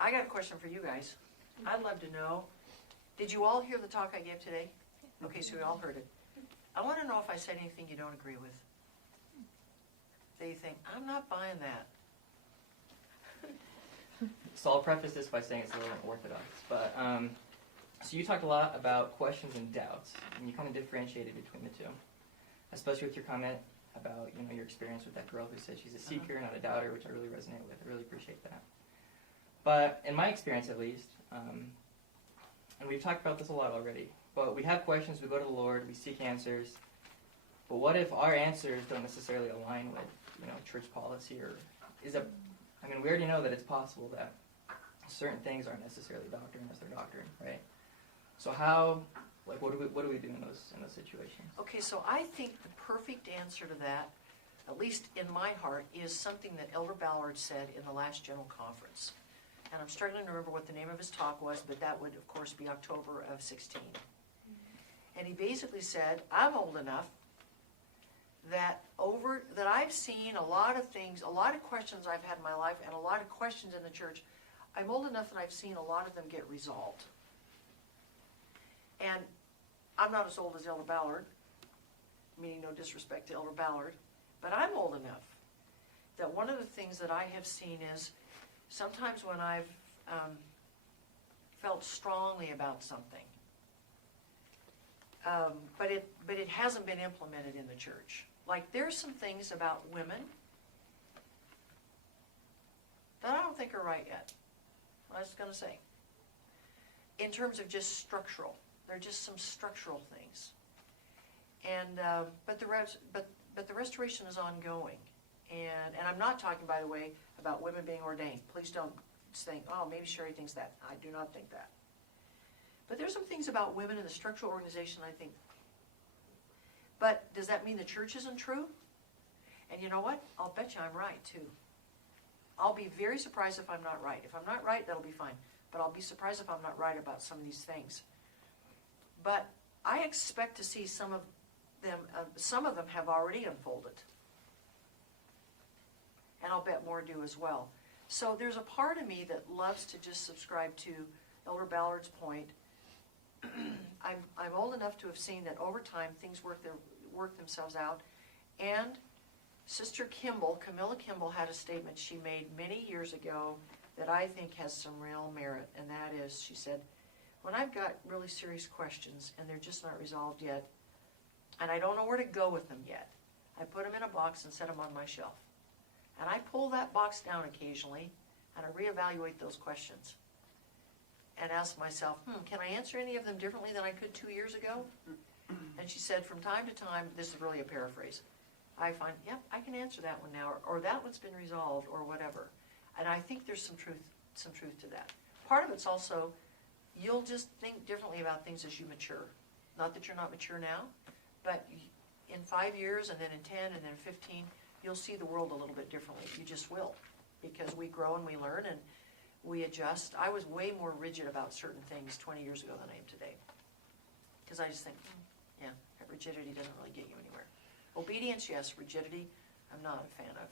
I got a question for you guys. I'd love to know, did you all hear the talk I gave today? Okay, so you all heard it. I want to know if I said anything you don't agree with. That you think, I'm not buying that. So I'll preface this by saying it's a little unorthodox, but so you talked a lot about questions and doubts, and you kind of differentiated between the two, especially with your comment about your experience with that girl who said she's a seeker, not a doubter, which I really resonate with. I really appreciate that. But in my experience, at least, and we've talked about this a lot already, but we have questions, we go to the Lord, we seek answers. But what if our answers don't necessarily align with church policy, or we already know that it's possible that certain things aren't necessarily doctrine as their doctrine, right? So what do we do in those situations? Okay, so I think the perfect answer to that, at least in my heart, is something that Elder Ballard said in the last General Conference. And I'm struggling to remember what the name of his talk was, but that would, of course, be October of 16. And he basically said, I'm old enough that I've seen a lot of things, a lot of questions I've had in my life, and a lot of questions in the church. I'm old enough that I've seen a lot of them get resolved. And I'm not as old as Elder Ballard, meaning no disrespect to Elder Ballard, but I'm old enough that one of the things that I have seen is sometimes when I've felt strongly about something, but it hasn't been implemented in the church. Like there's some things about women that I don't think are right yet. I was going to say, in terms of just structural, there are just some structural things, and but the restoration is ongoing, and I'm not talking, by the way, about women being ordained. Please don't think, oh, maybe Sheri thinks that. I do not think that. But there's some things about women in the structural organization I think. But does that mean the church isn't true? And you know what? I'll bet you I'm right too. I'll be very surprised if I'm not right. If I'm not right, that'll be fine. But I'll be surprised if I'm not right about some of these things. But I expect to see some of them have already unfolded. And I'll bet more do as well. So there's a part of me that loves to just subscribe to Elder Ballard's point. I'm old enough to have seen that over time things work themselves out. And Sister Camilla Kimball, had a statement she made many years ago that I think has some real merit, and that is, she said, when I've got really serious questions and they're just not resolved yet, and I don't know where to go with them yet, I put them in a box and set them on my shelf. And I pull that box down occasionally, and I reevaluate those questions and ask myself, can I answer any of them differently than I could 2 years ago? And she said, from time to time, this is really a paraphrase, I find, yep, I can answer that one now, or that one's been resolved, or whatever. And I think there's some truth to that. Part of it's also, you'll just think differently about things as you mature. Not that you're not mature now, but in 5 years, and then in 10, and then 15, you'll see the world a little bit differently. You just will, because we grow and we learn and we adjust. I was way more rigid about certain things 20 years ago than I am today, because I just think, yeah, that rigidity doesn't really get you anywhere. Obedience, yes. Rigidity, I'm not a fan of.